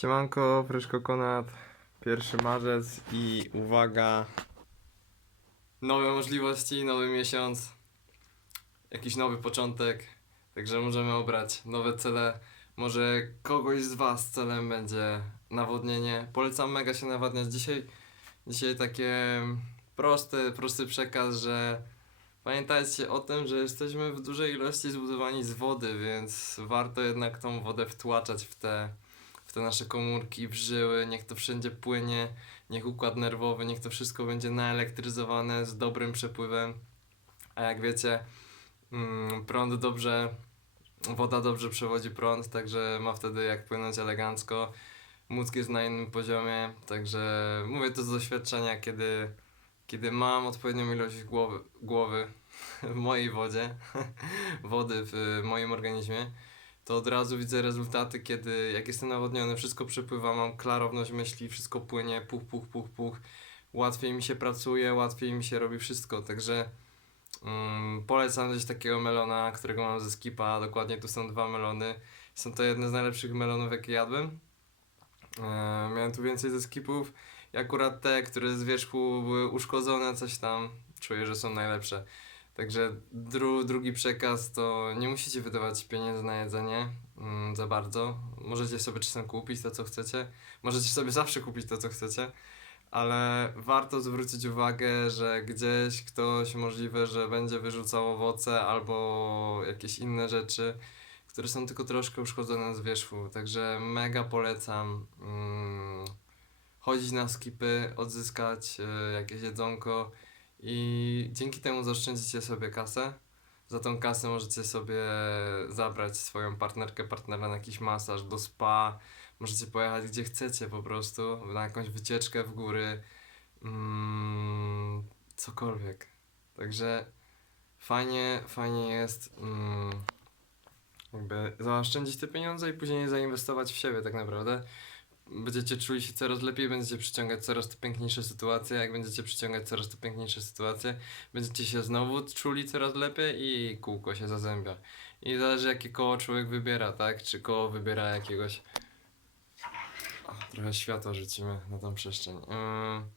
Siemanko, Fresh Coconut, 1 marzec i uwaga, nowe możliwości, nowy miesiąc, jakiś nowy początek, także możemy obrać nowe cele. Może kogoś z Was celem będzie nawodnienie. Polecam mega się nawadniać. Dzisiaj, dzisiaj takie prosty, prosty przekaz, że pamiętajcie o tym, że jesteśmy w dużej ilości zbudowani z wody, więc warto jednak tą wodę wtłaczać w te w te nasze komórki, w żyły, niech to wszędzie płynie, niech układ nerwowy, niech to wszystko będzie naelektryzowane z dobrym przepływem. A jak wiecie, mm, prąd dobrze, woda dobrze przewodzi prąd, także ma wtedy jak płynąć elegancko. Mózg jest na innym poziomie, także mówię to z doświadczenia, kiedy, kiedy mam odpowiednią ilość głowy, głowy w mojej wodzie, wody w moim organizmie to od razu widzę rezultaty, kiedy jak jestem nawodniony, wszystko przepływa, mam klarowność myśli, wszystko płynie, puch, puch, puch, puch. Łatwiej mi się pracuje, łatwiej mi się robi wszystko, także mm, polecam gdzieś takiego melona, którego mam ze skipa, dokładnie tu są dwa melony. Są to jedne z najlepszych melonów, jakie jadłem. E, miałem tu więcej ze skipów i akurat te, które z wierzchu były uszkodzone, coś tam, czuję, że są najlepsze. Także dru, drugi przekaz to nie musicie wydawać pieniędzy na jedzenie mm, za bardzo. Możecie sobie czasem kupić to, co chcecie. Możecie sobie zawsze kupić to, co chcecie, ale warto zwrócić uwagę, że gdzieś ktoś możliwe, że będzie wyrzucał owoce albo jakieś inne rzeczy, które są tylko troszkę uszkodzone z wierzchu. Także mega polecam mm, chodzić na skipy, odzyskać y, jakieś jedzonko i dzięki temu zaoszczędzicie sobie kasę. Za tą kasę możecie sobie zabrać swoją partnerkę, partnera na jakiś masaż, do spa. Możecie pojechać gdzie chcecie po prostu, na jakąś wycieczkę w góry. Mm, cokolwiek. Także fajnie, fajnie jest mm, jakby zaoszczędzić te pieniądze i później zainwestować w siebie tak naprawdę będziecie czuli się coraz lepiej, będziecie przyciągać coraz to piękniejsze sytuacje. Jak będziecie przyciągać coraz to piękniejsze sytuacje, będziecie się znowu czuli coraz lepiej i kółko się zazębia. I zależy jakie koło człowiek wybiera, tak? Czy koło wybiera jakiegoś. O, trochę światła rzucimy na tą przestrzeń. Ym,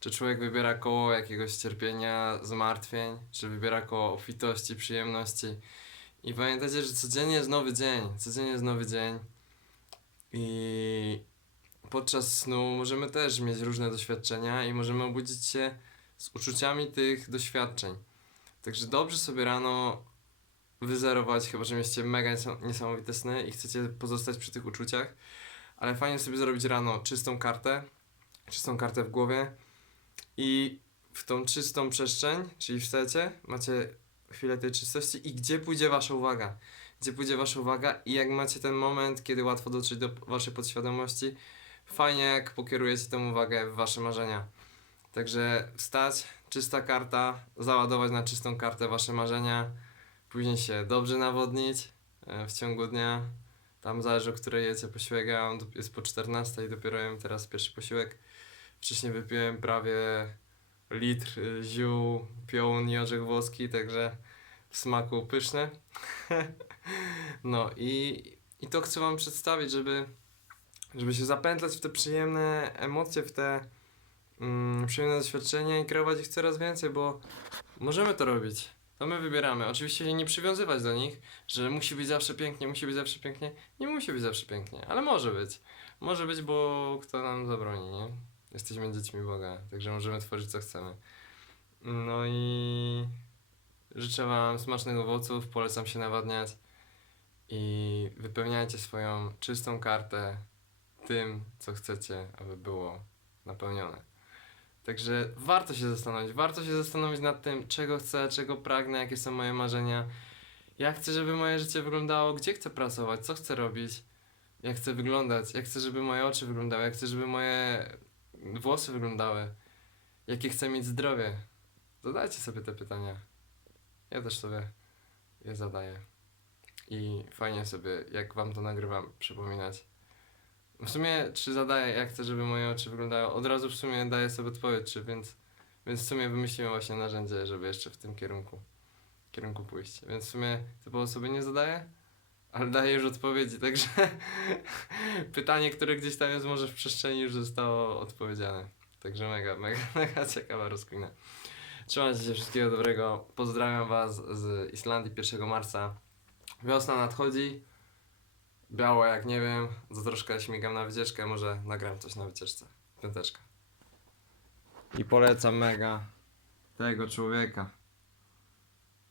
Czy człowiek wybiera koło jakiegoś cierpienia, zmartwień, czy wybiera koło obfitości, przyjemności. I pamiętajcie, że codziennie jest nowy dzień. Codziennie jest nowy dzień. I podczas snu możemy też mieć różne doświadczenia i możemy obudzić się z uczuciami tych doświadczeń. Także dobrze sobie rano wyzerować, chyba że mieliście mega niesam- niesamowite sny i chcecie pozostać przy tych uczuciach, ale fajnie sobie zrobić rano czystą kartę, czystą kartę w głowie i w tą czystą przestrzeń, czyli wstajecie, macie chwilę tej czystości i gdzie pójdzie wasza uwaga gdzie pójdzie wasza uwaga i jak macie ten moment, kiedy łatwo dotrzeć do waszej podświadomości, fajnie jak pokierujecie tę uwagę w wasze marzenia. Także wstać, czysta karta, załadować na czystą kartę wasze marzenia, później się dobrze nawodnić e, w ciągu dnia. Tam zależy, o której jecie posiłek, ja jest po 14 i dopiero jem teraz pierwszy posiłek. Wcześniej wypiłem prawie litr y, ziół, piołun i orzech włoski, także w smaku pyszne. No i, i to chcę Wam przedstawić, żeby, żeby się zapętlać w te przyjemne emocje, w te mm, przyjemne doświadczenia i kreować ich coraz więcej, bo możemy to robić. To my wybieramy. Oczywiście nie przywiązywać do nich, że musi być zawsze pięknie, musi być zawsze pięknie. Nie musi być zawsze pięknie, ale może być. Może być, bo kto nam zabroni, nie? Jesteśmy dziećmi Boga, także możemy tworzyć co chcemy. No i życzę Wam smacznych owoców, polecam się nawadniać i wypełniajcie swoją czystą kartę tym, co chcecie, aby było napełnione. Także warto się zastanowić, warto się zastanowić nad tym, czego chcę, czego pragnę, jakie są moje marzenia, jak chcę, żeby moje życie wyglądało, gdzie chcę pracować, co chcę robić, jak chcę wyglądać, jak chcę, żeby moje oczy wyglądały, jak chcę, żeby moje włosy wyglądały, jakie chcę mieć zdrowie. Zadajcie sobie te pytania. Ja też sobie je zadaję. I fajnie sobie, jak wam to nagrywam, przypominać. W sumie, czy zadaję, jak chcę, żeby moje oczy wyglądały, od razu w sumie daję sobie odpowiedź, czy więc, więc w sumie wymyśliłem właśnie narzędzie, żeby jeszcze w tym kierunku, kierunku pójść. Więc w sumie typowo sobie nie zadaję, ale daję już odpowiedzi, także pytanie, które gdzieś tam jest może w przestrzeni już zostało odpowiedziane. Także mega, mega, mega ciekawa rozkmina. Trzymajcie się, wszystkiego dobrego. Pozdrawiam Was z Islandii 1 marca. Wiosna nadchodzi. Biało jak nie wiem. Za troszkę śmigam na wycieczkę, może nagram coś na wycieczce. Piąteczka. I polecam mega tego człowieka.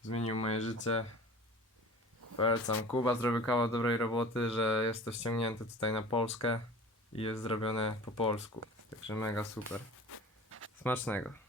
Zmienił moje życie. Polecam. Kuba zrobił kawał dobrej roboty, że jest to ściągnięte tutaj na Polskę i jest zrobione po polsku. Także mega super. Smacznego.